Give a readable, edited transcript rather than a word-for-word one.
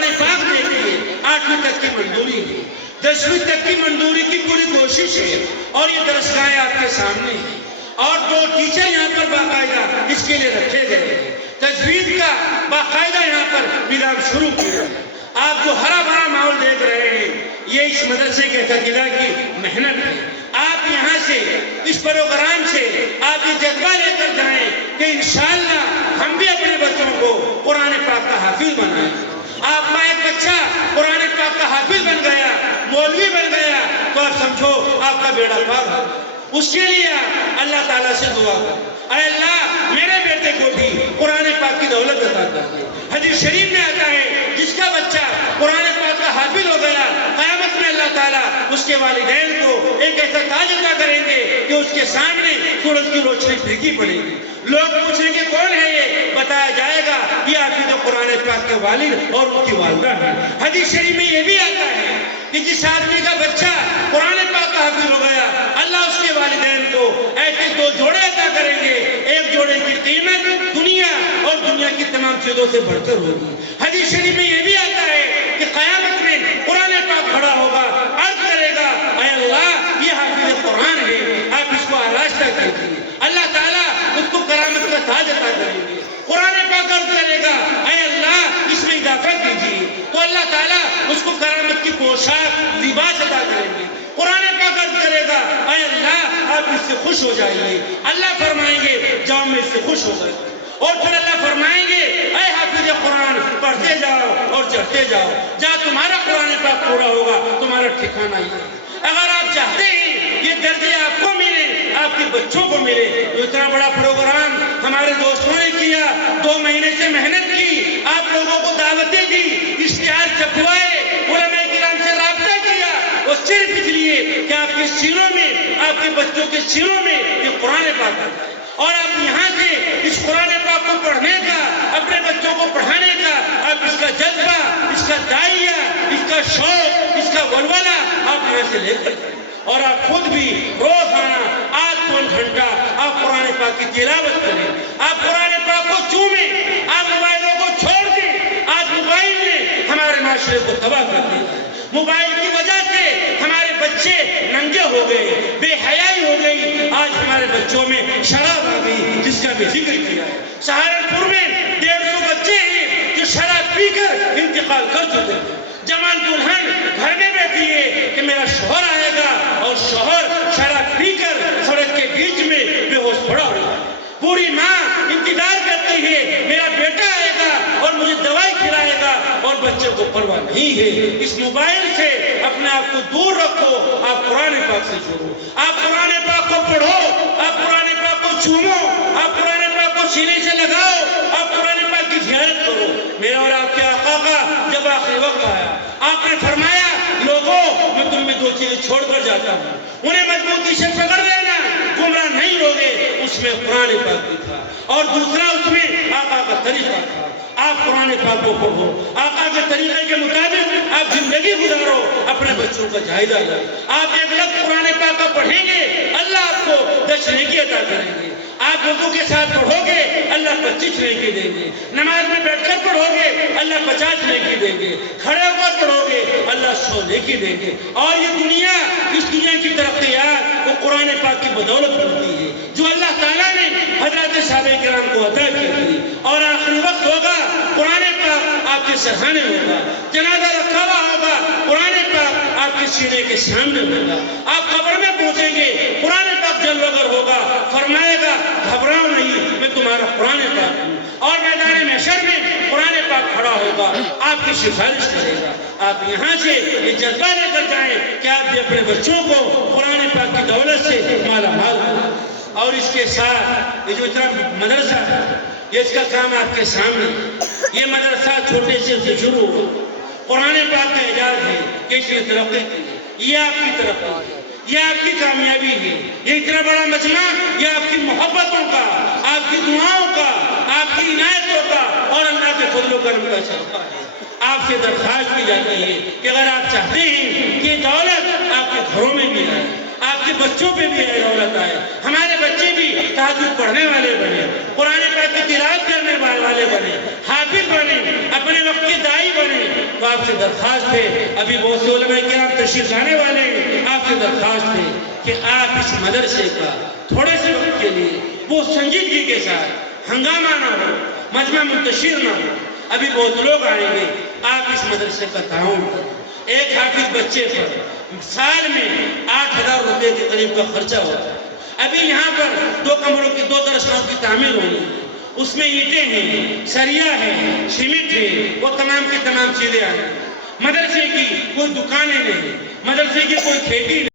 قرآن پاک دیکھیے 8ویں تک کی منظوری ہے، 10ویں تک کی منظوری کی پوری کوشش ہے، اور یہ درسگاہیں آپ کے سامنے ہیں، اور 2 ٹیچر یہاں پر باقاعدہ اس کے لیے رکھے گئے ہیں، تجوید کا باقاعدہ یہاں پر نظام شروع کیا ہے۔ آپ جو ہرا بھرا ماحول دیکھ رہے ہیں یہ اس مدرسے کے اساتذہ کی محنت ہے۔ آپ یہاں سے اس پروگرام سے آپ یہ جذبہ لے کر جائیں کہ انشاءاللہ ہم بھی اپنے بچوں کو قرآن پاک کا حافظ بنائیں۔ آپ کا ایک بچہ قرآن پاک کا حافظ بن گیا، مولوی بن گیا، تو آپ سمجھو آپ کا بیڑا پار ہو۔ اس کے لیے اللہ تعالیٰ سے دعا کریں، اے اللہ میرے بیٹے کو بھی قرآن پاک کی دولت عطا کر دے۔ حدیث شریف میں آتا ہے جس کا بچہ قرآن پاک کا حافظ ہو گیا، قیامت میں اللہ تعالیٰ اس کے والدین کو ایک ایسا تاج عطا کریں گے کہ اس کے سامنے سورج کی روشنی پھیکی پڑے گی۔ لوگ پوچھیں گے کون ہے یہ، بتایا جائے گا یہ حافظ قرآن پاک کے والد اور ان کی والدہ ہے۔ حدیث شریف میں یہ بھی آتا ہے کہ جس آدمی کا بچہ قرآن پاک کا حافظ ہو گیا اللہ اس کے والدین کو ایسے 2 جوڑے عطا کریں گے، ایک جوڑے کی قیمت دنیا اور دنیا کی تمام چیزوں سے بڑھ کر ہوگی۔ حدیث شریف میں یہ بھی آتا ہے کہ قیامت میں قرآن پاک کھڑا ہوگا، عرض کرے گا اے اللہ یہ حافظ قرآن ہے، آپ اس کو آراستہ کیجیے۔ اللہ تعالیٰ اس کو کرامت کا تاج عطا کریں گے۔ قرآن پاک عرض کرے گا اے اللہ اس میں اضافہ کیجیے، تو اللہ تعالیٰ اس کو کرامت کی پوشاک لباس عطا کریں گے۔ قرآن پاک عرض کرے گا اے اللہ آپ اس سے خوش ہو جائیے، اللہ فرمائیں گے جاؤ میں اس سے خوش ہو گئے، اور پھر اللہ فرمائیں گے اے حافظ قرآن پڑھتے جاؤ اور چڑھتے جاؤ، جہاں تمہارا قرآن پاک پورا ہوگا تمہارا ٹھکانہ ہی ہے۔ اگر آپ چاہتے ہیں یہ درجے آپ کو ملے، آپ کے بچوں کو ملے، تو اتنا بڑا پروگرام ہمارے دوستوں نے کیا، 2 مہینے سے محنت کی، آپ لوگوں کو دعوتیں دی، اشتہار چھپوائے، علماء کرام سے رابطہ کیا، وہ صرف اس لیے کہ آپ کے سینوں میں، آپ کے بچوں کے سینوں میں یہ قرآن پاک آتا ہے، اور آپ یہاں سے اس قرآن پاک کو پڑھنے کا، اپنے بچوں کو پڑھانے کا، آپ اس کا جذبہ، اس کا داعیہ، اس کا شوق، اس کا ولولہ آپ یہاں سے لے کر جائیں، اور آپ خود بھی روزانہ 8 گھنٹہ آپ قرآن پاک کی تلاوت کریں، آپ قرآن پاک کو چومیں، آپ موبائلوں کو چھوڑ دیں۔ آج موبائل نے ہمارے معاشرے کو تباہ کر دیا ہے، موبائل کی وجہ سے ہمارے بچے ننگے ہو گئے، بے حیائی ہو گئی، آج ہمارے بچوں میں شراب آ گئی جس کا بھی ذکر کیا ہے۔ سہارنپور میں 150 بچے ہیں جو شراب پی کر انتقال کر چکے ہیں۔ جوان دلہن گھر میں بیٹھی ہے کہ میرا شوہر آئے گا، اور شوہر شراب پی کر سڑک کے بیچ میں بے ہوش پڑا ہوا ہے۔ پوری ماں انتظار کرتی ہے میرا بیٹا آئے گا اور مجھے دوائی کھلائے گا، اور بچوں کو پرواہ نہیں ہے۔ اس موبائل سے اپنے آپ کو دور رکھو، آپ قرآن پاک سے جڑو، آپ قرآن پاک کو پڑھو، آپ قرآن پاک کو چومو، آپ قرآن پاک کو سینے سے لگاؤ، آپ قرآن پاک کی زیارت کرو۔ میرا اور آپ کے آقا کا جب آخری وقت آیا آپ نے فرمایا لوگوں میں تم میں 2 چیزیں چھوڑ کر جاتا ہوں، انہیں مضبوطی سے پکڑ لینا، گمراہ نہیں ہوگے۔ اس میں قرآن پاک بھی تھا، اور دوسرا اس میں آقا کا طریقہ تھا۔ آپ قرآن پاک کو پڑھو، آقا کے طریقے کے مطابق آپ زندگی گزارو، اپنے بچوں کا جائزہ لو۔ آپ 1 لفظ قرآن پاک کا پڑھیں گے اللہ آپ کو 10 نیکی عطا کریں گے۔ آپ وضو کے ساتھ پڑھو گے اللہ 25 نیکی دیں گے، نماز میں بیٹھ کر پڑھو گے اللہ 50 نیکی دیں گے، کھڑے ہو کر پڑھو گے اللہ 100 نیکی دیں گے۔ اور یہ دنیا، اس دنیا کی ترقیات وہ قرآن پاک کی بدولت ملتی ہے جو اللہ تعالیٰ نے حضرات صحابہ کرام کو عطا کی تھی۔ اور آخری وقت ہوگا قرآن پاک آپ کے سرحانے ہوگا، جنازہ رکھا ہوا ہوگا قرآن پاک آپ کے سینے کے سامنے ہوگا، آپ قبر میں پہنچیں گے قرآن پاک جلوگر ہوگا، فرمائے گا گھبراؤ نہیں میں تمہارا قرآن پاک ہوں، اور میدان محشر میں قرآن پاک کھڑا ہوگا آپ کی سفارش کرے گا۔ آپ یہاں سے یہ جذبہ لے کر جائیں کہ آپ بھی اپنے بچوں کو قرآن پاک کی دولت سے مالا مال کریں۔ اور اس کے ساتھ یہ جو اتنا مدرسہ ہے یہ اس کا کام آپ کے سامنے، یہ مدرسہ چھوٹے سے شروع ہو، قرآن پاک کا اعجاز ہے کہ اس نے ترقی کی، یہ آپ کی ترقی ہے، یہ آپ کی کامیابی ہے، یہ اتنا بڑا مجمع یہ آپ کی محبتوں کا، آپ کی دعاؤں کا، آپ کی عنایتوں کا اور اللہ کے فضل و کرم کا صدقہ ہے۔ آپ سے درخواست کی جاتی ہے کہ اگر آپ چاہتے ہیں کہ دولت آپ کے گھروں میں بھی آئے، آپ کے بچوں پہ بھی دولت آئے، ہمارے بچے بھی تہجد پڑھنے والے بنے، قرآن پاک کی تلاوت کرنے والے بنے، حافظ بنے، اپنے وقت کے داعی بنے، تو آپ سے درخواست ہے، ابھی بہت سے علماء کرام تشریف لانے والے ہیں، آپ سے درخواست ہے کہ آپ اس مدرسے کا تھوڑے سے وقت کے لیے بہت سنجیدگی کے ساتھ، ہنگامہ نہ ہو، مجمع منتشر نہ ہو، ابھی بہت لوگ آئیں گے، آپ اس مدرسے کا تعاون کریں۔ ایک حافظ بچے پر سال میں 8,000 روپے کے قریب کا خرچہ ہوتا ہے۔ ابھی یہاں پر 2 کمروں کی 2 درسگاہوں کی تعمیر ہونی ہے، اس میں اینٹیں ہیں، سریا ہے، سیمنٹ ہے، وہ تمام کی تمام چیزیں آئیں۔ مدرسے کی کوئی دکانیں نہیں، مدرسے کی کوئی کھیتی نہیں۔